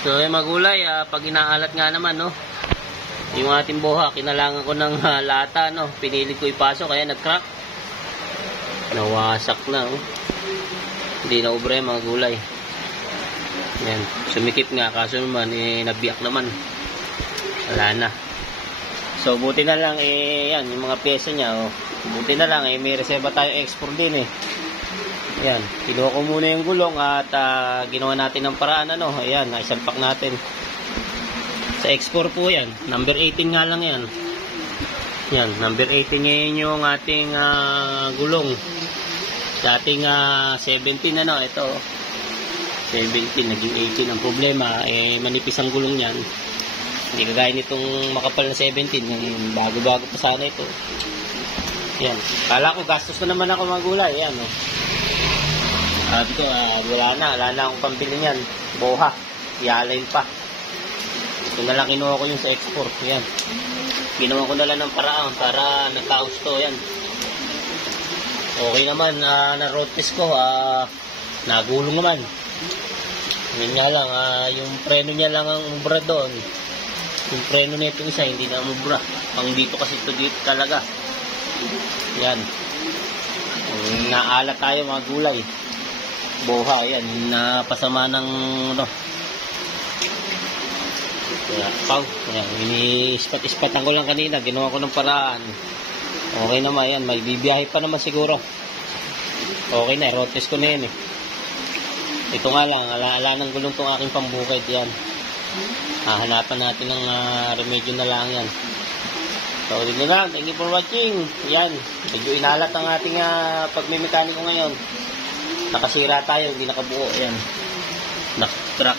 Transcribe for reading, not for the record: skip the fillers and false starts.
So yung magulay, pag inaalat nga naman, no, yung ating boha, kinalangan ko ng lata, no, pinilit ko ipasok, kaya nag-crack. Nawasak na, oh. Hindi na ubre mga gulay. Yan, sumikip nga, kaso naman, nabiyak naman. Wala na. So, buti na lang, yan, yung mga pyesa niya, oh. Buti na lang, may reserva tayo export din, Yan, kinuha ko muna yung gulong at ginawa natin ng paraan, ano. Ayan, naisalpak natin. Sa export po yan. Number 18 nga lang yan. Yan, number 18 ngayon yung ating gulong. Dating 17, ano, ito. 17, naging 18. Ang problema, manipis ang gulong yan. Hindi kagaya nitong makapal na 17. Bago-bago pa sana ito. Yan. Kala ko, gastos na naman ako magulay. Yan, oh. Sabi ko, wala na akong pambili niyan. Boha. Ialain pa. Ito na lang kinuha ko yung sa export. Yan. Ginawa ko na lang ng paraan para nagka-gusto. Yan. Okay naman. Na-road test ko. Nagulong naman. Yun nga lang. Yung preno niya lang ang ubra doon. Yung preno nito isa, hindi na umubra. Ang dito kasi ito dito talaga. Yan. Naala tayo mga gulay. Boha, yan, napasama ng ano. Kaya, ini-ispat-ispatan ko lang kanina, ginawa ko ng paraan. Okay naman, yan, may bibiyahe pa naman siguro. Okay na, road test ko na yan, Ito nga lang, ala ng gulong tong aking pambukid, yan. Hahanapan natin ng remedyo na lang yan. So, dito na lang, thank you for watching. Yan, medyo inalat ang ating pagmimekaniko ngayon. Nakasira tayo, hindi nakabuo. Ayan. Nakatrack.